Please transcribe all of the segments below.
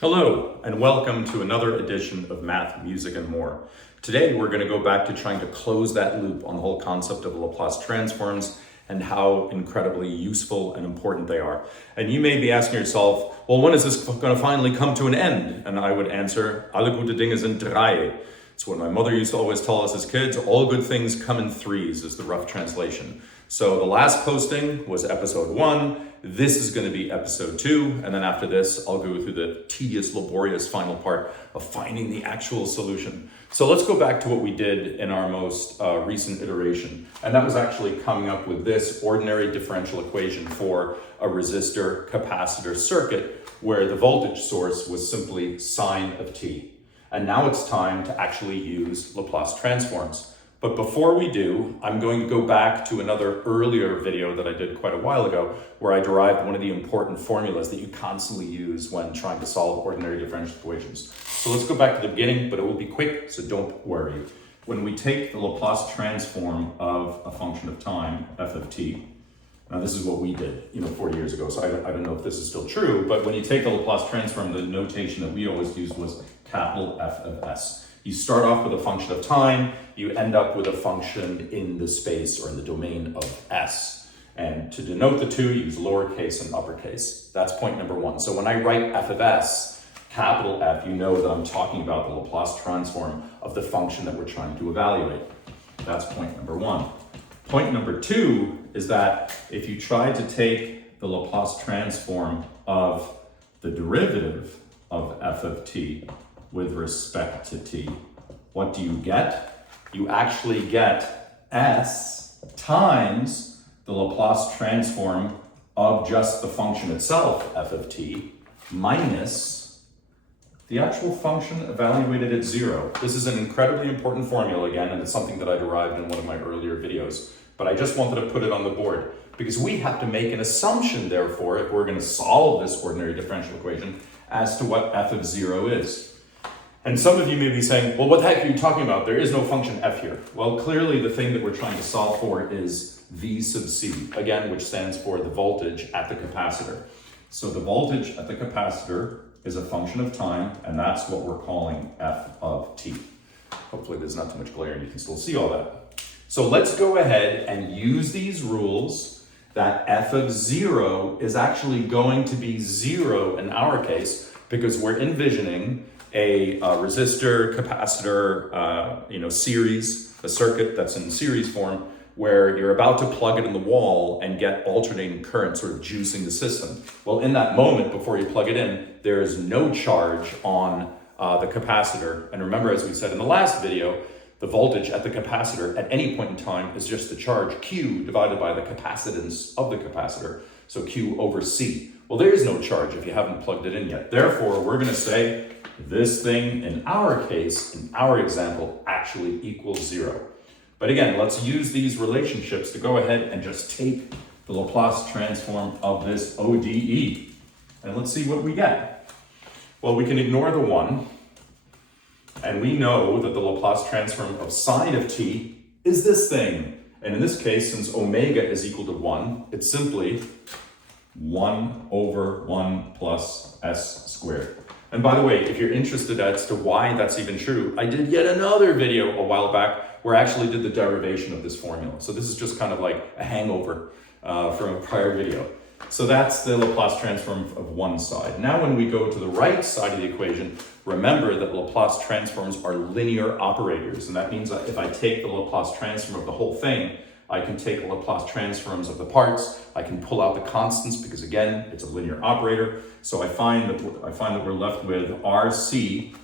Hello, and welcome to another edition of Math, Music, and More. Today, we're going to go back to trying to close that loop on the whole concept of Laplace transforms and how incredibly useful and important they are. And you may be asking yourself, well, when is this going to finally come to an end? And I would answer, alle gute Dinge sind drei. It's what my mother used to always tell us as kids, all good things come in threes is the rough translation. So the last posting was episode 1. This is going to be episode 2. And then after this, I'll go through the tedious, laborious final part of finding the actual solution. So let's go back to what we did in our most recent iteration. And that was actually coming up with this ordinary differential equation for a resistor capacitor circuit where the voltage source was simply sine of t. And now it's time to actually use Laplace transforms. But before we do, I'm going to go back to another earlier video that I did quite a while ago where I derived one of the important formulas that you constantly use when trying to solve ordinary differential equations. So let's go back to the beginning, but it will be quick, so don't worry. When we take the Laplace transform of a function of time, f of t, now this is what we did 40 years ago, so I don't know if this is still true, but when you take the Laplace transform, the notation that we always used was capital F of s. You start off with a function of time, you end up with a function in the space or in the domain of s. And to denote the two, use lowercase and uppercase. That's point number 1. So when I write f of s, capital F, you know that I'm talking about the Laplace transform of the function that we're trying to evaluate. That's point number 1. Point number 2 is that if you try to take the Laplace transform of the derivative of f of t with respect to t, what do you get? You actually get s times the Laplace transform of just the function itself, f of t, minus the actual function evaluated at 0. This is an incredibly important formula again, and it's something that I derived in one of my earlier videos. But I just wanted to put it on the board because we have to make an assumption, therefore, if we're going to solve this ordinary differential equation, as to what f of 0 is. And some of you may be saying, well, what the heck are you talking about? There is no function f here. Well, clearly the thing that we're trying to solve for is V sub c, again, which stands for the voltage at the capacitor. So the voltage at the capacitor is a function of time, and that's what we're calling f of t. Hopefully there's not too much glare and you can still see all that. So let's go ahead and use these rules that f of 0 is actually going to be 0 in our case, because we're envisioning a resistor, capacitor, series, a circuit that's in series form, where you're about to plug it in the wall and get alternating current sort of juicing the system. Well, in that moment, before you plug it in, there is no charge on the capacitor. And remember, as we said in the last video, the voltage at the capacitor at any point in time is just the charge Q divided by the capacitance of the capacitor, so Q over C. Well, there is no charge if you haven't plugged it in yet. Therefore, we're going to say this thing, in our case, in our example, actually equals 0. But again, let's use these relationships to go ahead and just take the Laplace transform of this ODE. And let's see what we get. Well, we can ignore the 1. And we know that the Laplace transform of sine of t is this thing. And in this case, since omega is equal to 1, it's simply 1 over 1 plus s squared. And by the way, if you're interested as to why that's even true, I did yet another video a while back where I actually did the derivation of this formula. So this is just kind of like a hangover from a prior video. So that's the Laplace transform of one side. Now when we go to the right side of the equation, remember that Laplace transforms are linear operators. And that means that if I take the Laplace transform of the whole thing, I can take the Laplace transforms of the parts. I can pull out the constants because, again, it's a linear operator. So I find that we're left with RC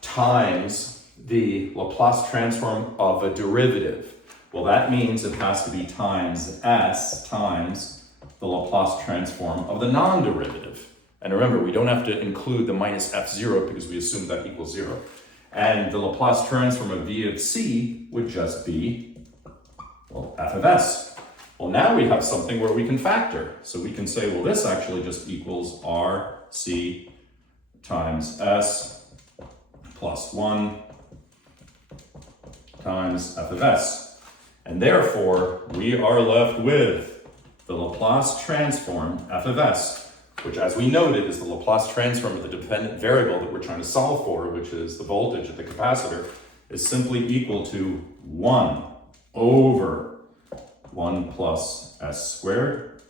times the Laplace transform of a derivative. Well, that means it has to be times S times the Laplace transform of the non-derivative. And remember, we don't have to include the minus f0 because we assume that equals 0. And the Laplace transform of V of C would just be, well, f of s. Well, now we have something where we can factor. So we can say, well, this actually just equals RC times S plus 1 times f of s. And therefore, we are left with the Laplace transform, f of s, which as we noted is the Laplace transform of the dependent variable that we're trying to solve for, which is the voltage of the capacitor, is simply equal to 1 over 1 plus s squared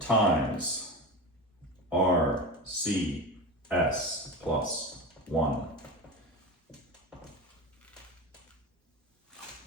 times RCS plus 1.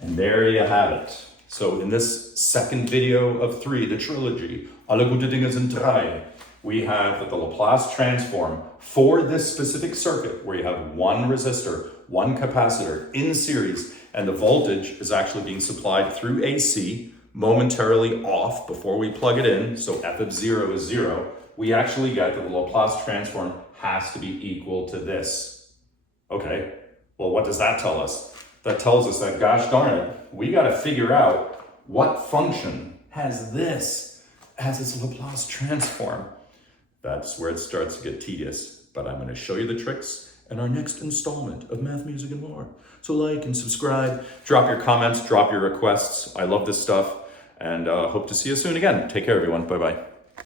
And there you have it. So in this second video of 3, the trilogy, Alle gute Dinge sind drei, we have that the Laplace transform for this specific circuit where you have one resistor, one capacitor in series, and the voltage is actually being supplied through AC, momentarily off before we plug it in, so f of 0 is 0, we actually get that the Laplace transform has to be equal to this. Okay, well, what does that tell us? That tells us that, gosh darn it, we got to figure out what function has this as its Laplace transform. That's where it starts to get tedious, but I'm going to show you the tricks in our next installment of Math, Music, and More. So like and subscribe, drop your comments, drop your requests. I love this stuff, and hope to see you soon again. Take care, everyone. Bye-bye.